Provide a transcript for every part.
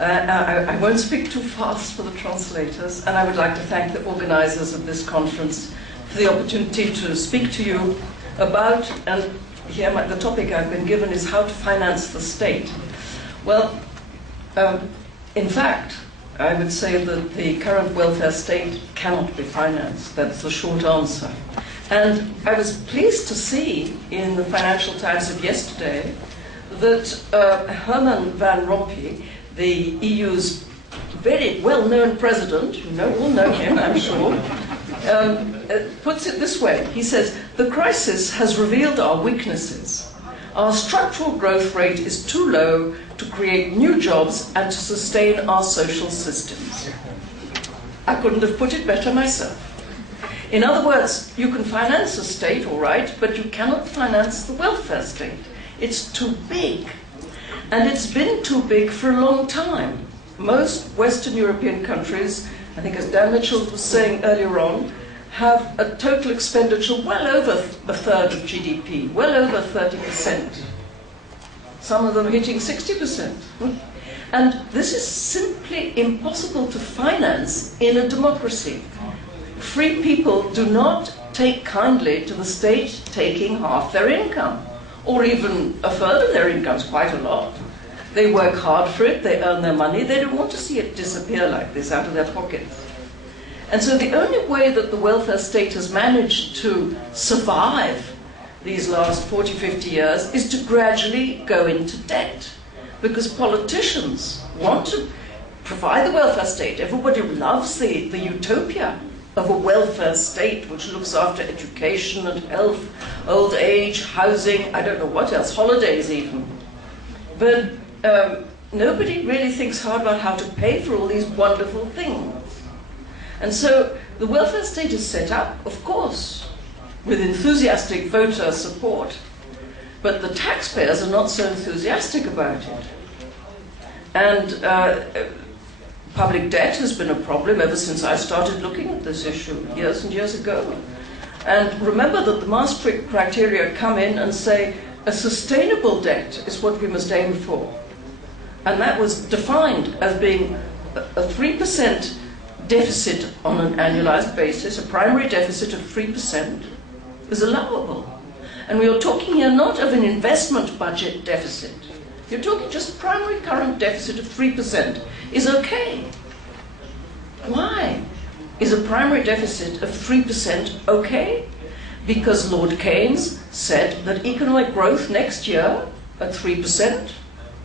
I won't speak too fast for the translators, and I would like to thank the organizers of this conference for the opportunity to speak to you about, and here the topic I've been given is how to finance the state. Well, in fact, I would say that the current welfare state cannot be financed. That's the short answer. And I was pleased to see in the Financial Times of yesterday that Herman Van Rompuy, the EU's very well-known president, you all know him, I'm sure, puts it this way. He says, "The crisis has revealed our weaknesses. Our structural growth rate is too low to create new jobs and to sustain our social systems." I couldn't have put it better myself. In other words, you can finance a state, all right, but you cannot finance the welfare state. It's too big. And it's been too big for a long time. Most Western European countries, I think as Dan Mitchell was saying earlier on, have a total expenditure well over a third of GDP, well over 30%. Some of them hitting 60%. And this is simply impossible to finance in a democracy. Free people do not take kindly to the state taking half their income, or even a third of their incomes, quite a lot. They work hard for it, they earn their money, they don't want to see it disappear like this out of their pockets. And so the only way that the welfare state has managed to survive these last 40, 50 years is to gradually go into debt. Because politicians want to provide the welfare state. Everybody loves the utopia of a welfare state which looks after education and health, old age, housing, I don't know what else, holidays even. But nobody really thinks hard about how to pay for all these wonderful things. And so the welfare state is set up, of course, with enthusiastic voter support, but the taxpayers are not so enthusiastic about it. And public debt has been a problem ever since I started looking at this issue years and years ago. And remember that the Maastricht criteria come in and say a sustainable debt is what we must aim for. And that was defined as being a 3% deficit on an annualized basis, a primary deficit of 3% is allowable. And we are talking here not of an investment budget deficit. You're talking just primary current deficit of 3% is okay. Why is a primary deficit of 3% okay? Because Lord Keynes said that economic growth next year at 3%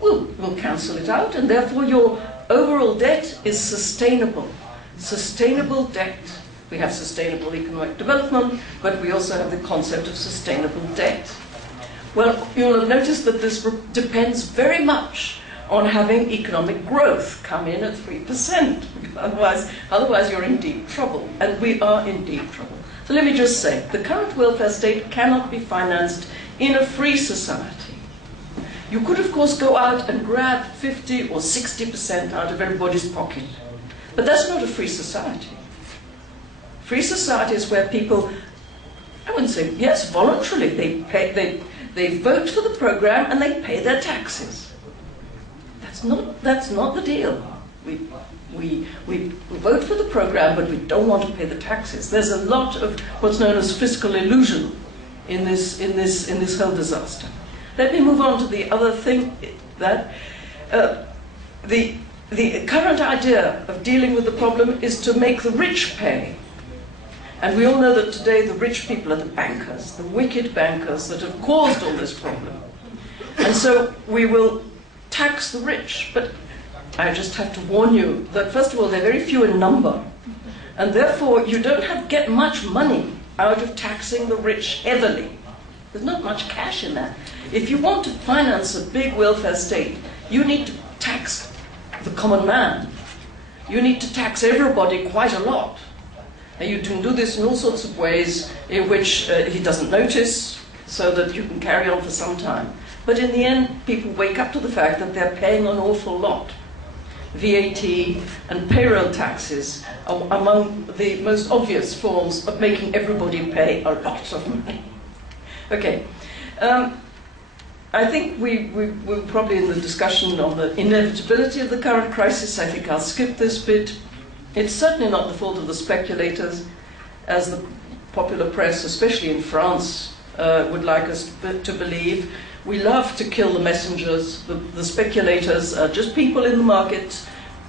will cancel it out, and therefore your overall debt is sustainable. Sustainable debt. We have sustainable economic development, but we also have the concept of sustainable debt. Well, you'll have noticed that this depends very much on having economic growth come in at 3%. Otherwise you're in deep trouble, and we are in deep trouble. So let me just say, the current welfare state cannot be financed in a free society. You could, of course, go out and grab 50 or 60% out of everybody's pocket. But that's not a free society. Free society is where people, I wouldn't say, yes, voluntarily, they vote for the program and they pay their taxes. That's not the deal. We vote for the program, but we don't want to pay the taxes. There's a lot of what's known as fiscal illusion in this whole disaster. Let me move on to the other thing, that the current idea of dealing with the problem is to make the rich pay. And we all know that today the rich people are the bankers, the wicked bankers that have caused all this problem. And so we will tax the rich. But I just have to warn you that, first of all, they're very few in number. And therefore, you don't get much money out of taxing the rich heavily. There's not much cash in that. If you want to finance a big welfare state, you need to tax the common man. You need to tax everybody quite a lot. And you can do this in all sorts of ways in which he doesn't notice, so that you can carry on for some time. But in the end, people wake up to the fact that they're paying an awful lot. VAT and payroll taxes are among the most obvious forms of making everybody pay a lot of money. Okay. I think we're probably in the discussion on the inevitability of the current crisis. I think I'll skip this bit. It's certainly not the fault of the speculators, as the popular press, especially in France, would like us to believe. We love to kill the messengers. The speculators are just people in the market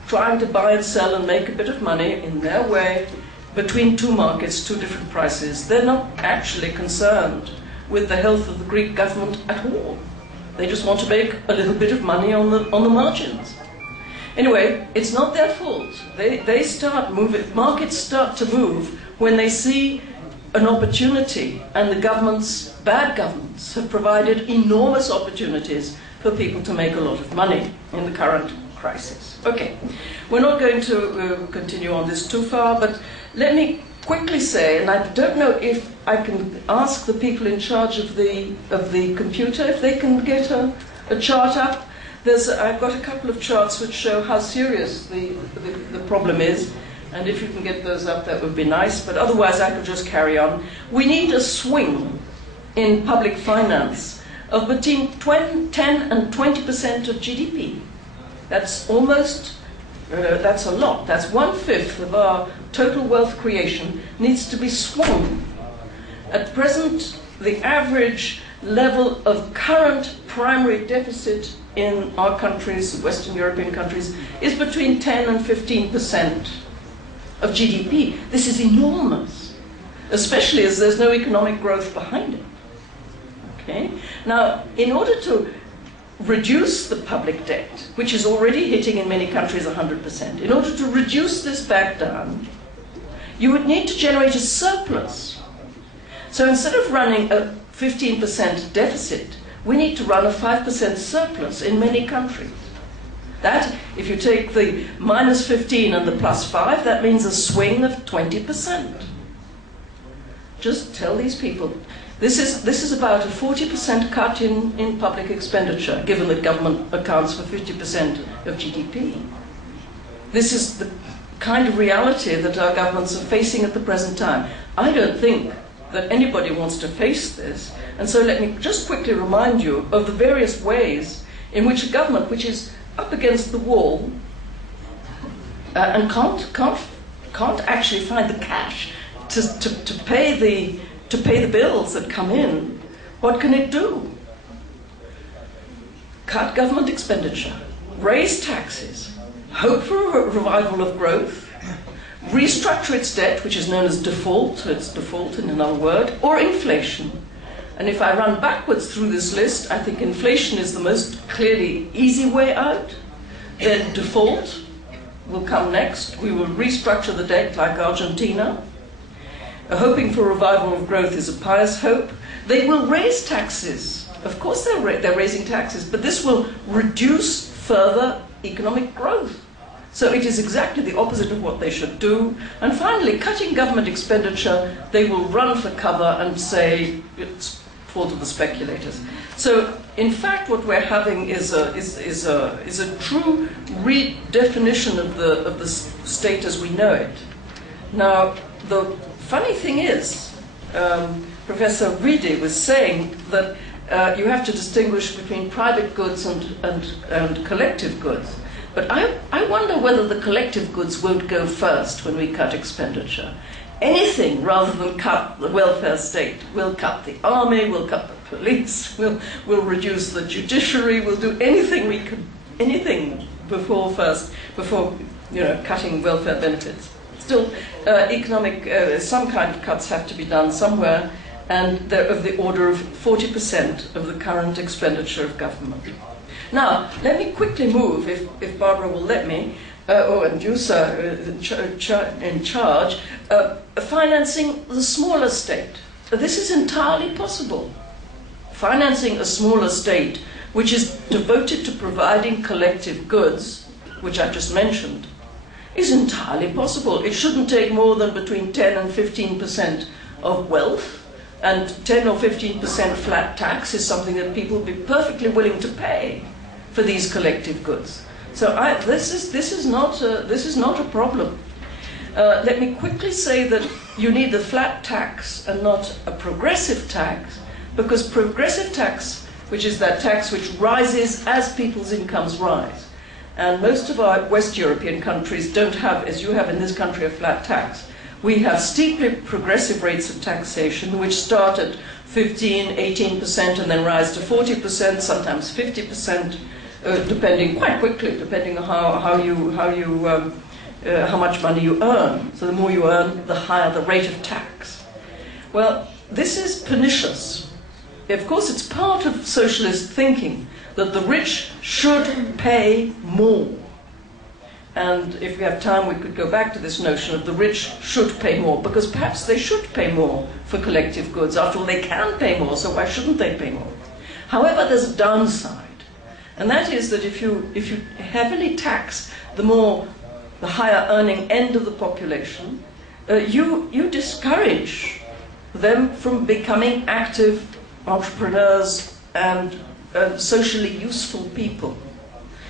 trying to buy and sell and make a bit of money in their way between two markets, two different prices. They're not actually concerned with the health of the Greek government at all. They just want to make a little bit of money on the margins. Anyway, it's not their fault. They start moving, markets start to move when they see an opportunity, and the governments, bad governments, have provided enormous opportunities for people to make a lot of money in the current crisis. Okay, we're not going to continue on this too far, but let me quickly say, and I don't know if I can ask the people in charge of the computer if they can get a chart up. I've got a couple of charts which show how serious the problem is, and if you can get those up, that would be nice, but otherwise I could just carry on. We need a swing in public finance of between 10 and 20% of GDP. That's almost, that's a lot. That's 1/5 of our total wealth creation needs to be swung. At present, the average level of current primary deficit in our countries, Western European countries, is between 10 and 15% of GDP. This is enormous, especially as there's no economic growth behind it. Okay? Now, in order to reduce the public debt, which is already hitting in many countries 100%, in order to reduce this back down, you would need to generate a surplus. So instead of running a 15% deficit, we need to run a 5% surplus in many countries. That, if you take the -15 and the +5, that means a swing of 20%. Just tell these people, this is about a 40% cut in public expenditure, given that government accounts for 50% of GDP. This is the kind of reality that our governments are facing at the present time. I don't think that anybody wants to face this, and so let me just quickly remind you of the various ways in which a government which is up against the wall and can't actually find the cash to pay the bills that come in, what can it do? Cut government expenditure, raise taxes, hope for a revival of growth, restructure its debt, which is known as default, it's default in another word, or inflation. And if I run backwards through this list, I think inflation is the most clearly easy way out. Then default will come next. We will restructure the debt like Argentina. Hoping for a revival of growth is a pious hope. They will raise taxes. Of course they're raising taxes, but this will reduce further economic growth. So it is exactly the opposite of what they should do. And finally, cutting government expenditure, they will run for cover and say it's fault of the speculators. So in fact, what we're having is a true redefinition of the state as we know it. Now, the funny thing is, Professor Reedy was saying that you have to distinguish between private goods and collective goods. But I wonder whether the collective goods won't go first when we cut expenditure. Anything rather than cut the welfare state. We'll cut the army, we'll cut the police, we'll reduce the judiciary, we'll do anything we can, anything before cutting welfare benefits. Still, some kind of cuts have to be done somewhere, and they're of the order of 40% of the current expenditure of government. Now, let me quickly move, if Barbara will let me, and you, sir, in charge, financing the smaller state. This is entirely possible. Financing a smaller state, which is devoted to providing collective goods, which I just mentioned, is entirely possible. It shouldn't take more than between 10 and 15% of wealth, and 10 or 15% flat tax is something that people would be perfectly willing to pay for these collective goods. So this is not a problem. Let me quickly say that you need a flat tax and not a progressive tax, because progressive tax which is that tax which rises as people's incomes rise. And most of our West European countries don't have, as you have in this country, a flat tax. We have steeply progressive rates of taxation, which start at 15, 18%, and then rise to 40%, sometimes 50%, depending quite quickly, depending on how much money you earn. So the more you earn, the higher the rate of tax. Well, this is pernicious. Of course, it's part of socialist thinking that the rich should pay more. And if we have time, we could go back to this notion of the rich should pay more, because perhaps they should pay more for collective goods. After all, they can pay more, so why shouldn't they pay more? However, there's a downside, and that is that if you heavily tax the higher earning end of the population, you discourage them from becoming active entrepreneurs and socially useful people.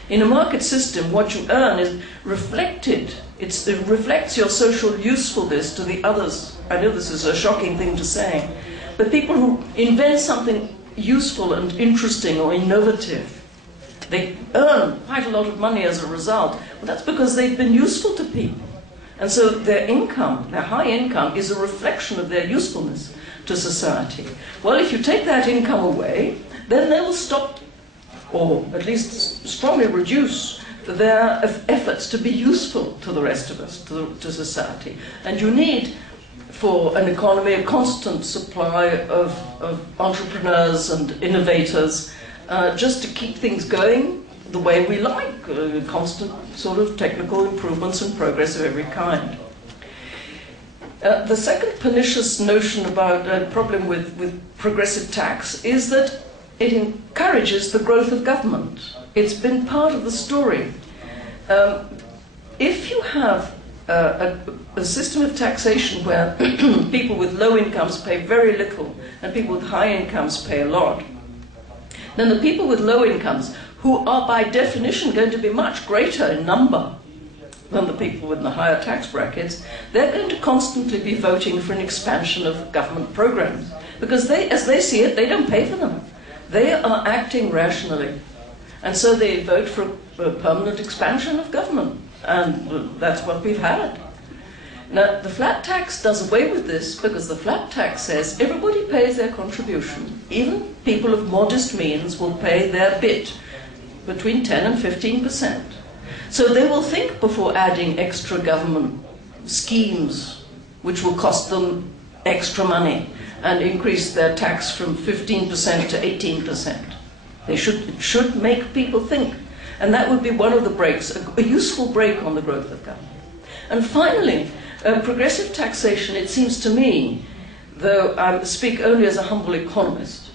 In a market system, what you earn is reflected. It reflects your social usefulness to the others. I know this is a shocking thing to say, but people who invent something useful and interesting or innovative, they earn quite a lot of money as a result. Well, that's because they've been useful to people. And so their income, their high income, is a reflection of their usefulness to society. Well, if you take that income away, then they will stop, or at least strongly reduce, their efforts to be useful to the rest of us, to society. And you need, for an economy, a constant supply of entrepreneurs and innovators, just to keep things going the way we like, constant sort of technical improvements and progress of every kind. The second pernicious notion about a problem with progressive tax is that it encourages the growth of government. It's been part of the story. If you have a system of taxation where people with low incomes pay very little and people with high incomes pay a lot, then the people with low incomes, who are by definition going to be much greater in number than the people with the higher tax brackets, they're going to constantly be voting for an expansion of government programs. Because as they see it, they don't pay for them. They are acting rationally. And so they vote for a permanent expansion of government. And that's what we've had. Now, the flat tax does away with this, because the flat tax says everybody pays their contribution. Even people of modest means will pay their bit, between 10 and 15%. So they will think before adding extra government schemes, which will cost them extra money, and increase their tax from 15% to 18%. It should make people think. And that would be one of the breaks, a useful break on the growth of government. And finally, progressive taxation, it seems to me, though I speak only as a humble economist,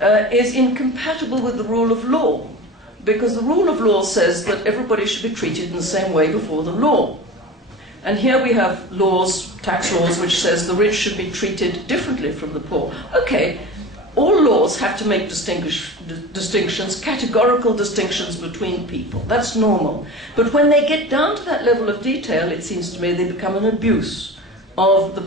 is incompatible with the rule of law, because the rule of law says that everybody should be treated in the same way before the law. And here we have laws, tax laws, which says the rich should be treated differently from the poor. Okay, all laws have to make distinctions, categorical distinctions between people. That's normal. But when they get down to that level of detail, it seems to me they become an abuse of the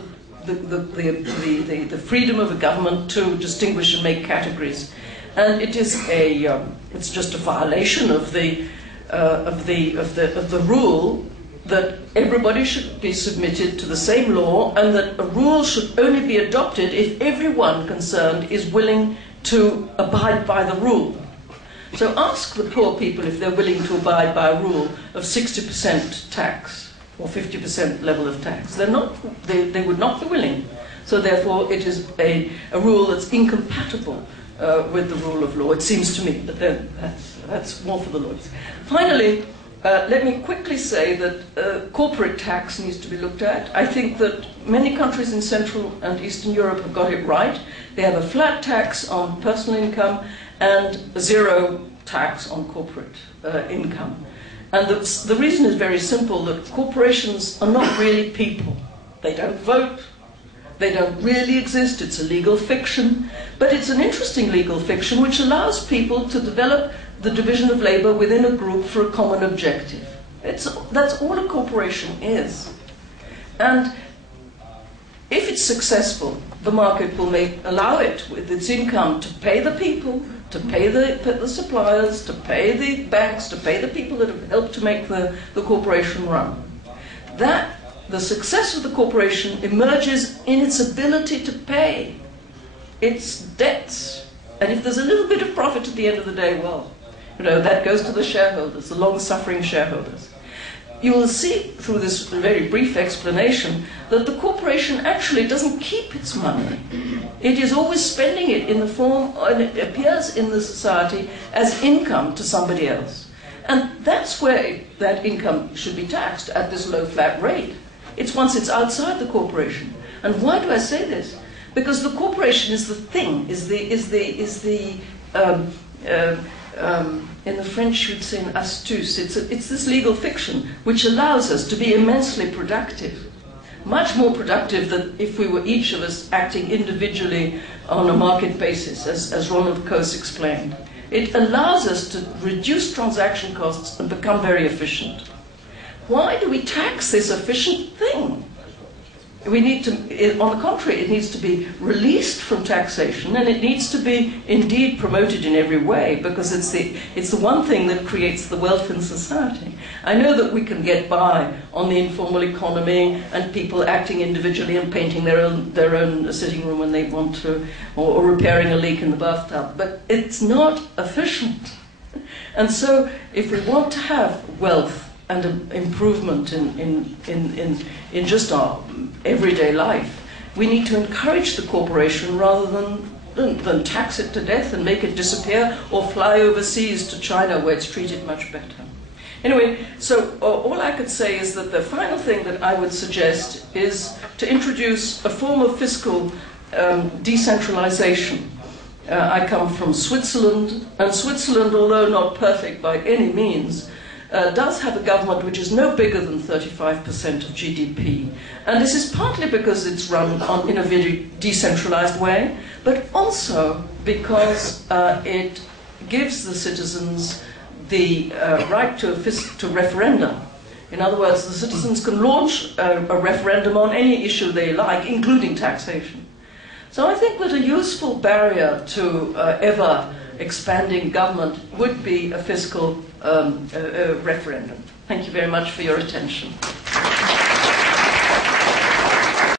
freedom of a government to distinguish and make categories. And it is it's just a violation of the rule that everybody should be submitted to the same law, and that a rule should only be adopted if everyone concerned is willing to abide by the rule. So ask the poor people if they're willing to abide by a rule of 60% tax or 50% level of tax. They're not. They would not be willing. So therefore, it is a rule that's incompatible with the rule of law. It seems to me, but then that's more for the lawyers. Finally, let me quickly say that corporate tax needs to be looked at. I think that many countries in Central and Eastern Europe have got it right. They have a flat tax on personal income and a zero tax on corporate income. And the reason is very simple, that corporations are not really people. They don't vote. They don't really exist. It's a legal fiction. But it's an interesting legal fiction which allows people to develop the division of labor within a group for a common objective. That's all a corporation is. And if it's successful, the market will allow it with its income to pay the people to pay the suppliers, to pay the banks, to pay the people that have helped to make the corporation run. That the success of the corporation emerges in its ability to pay its debts. And if there's a little bit of profit at the end of the day, well, that goes to the shareholders, the long-suffering shareholders. You will see through this very brief explanation that the corporation actually doesn't keep its money. It is always spending it in the form, and it appears in the society as income to somebody else. And that's where that income should be taxed, at this low flat rate. It's once it's outside the corporation. And why do I say this? Because the corporation is the thing, in the French you'd say an astuce. It's this legal fiction which allows us to be immensely productive. Much more productive than if we were each of us acting individually on a market basis, as Ronald Coase explained. It allows us to reduce transaction costs and become very efficient. Why do we tax this efficient thing? We need to, on the contrary, it needs to be released from taxation, and it needs to be indeed promoted in every way, because it's the one thing that creates the wealth in society. I know that we can get by on the informal economy and people acting individually and painting their own sitting room when they want to, or repairing a leak in the bathtub, but it's not efficient. And so if we want to have wealth and an improvement in just our everyday life, we need to encourage the corporation rather than tax it to death and make it disappear or fly overseas to China where it's treated much better. Anyway, so all I could say is that the final thing that I would suggest is to introduce a form of fiscal decentralization. I come from Switzerland, and Switzerland, although not perfect by any means, does have a government which is no bigger than 35% of GDP. And this is partly because it's run in a very decentralized way, but also because it gives the citizens the right to referenda. In other words, the citizens can launch a referendum on any issue they like, including taxation. So I think that a useful barrier to ever expanding government would be a fiscal referendum. Thank you very much for your attention.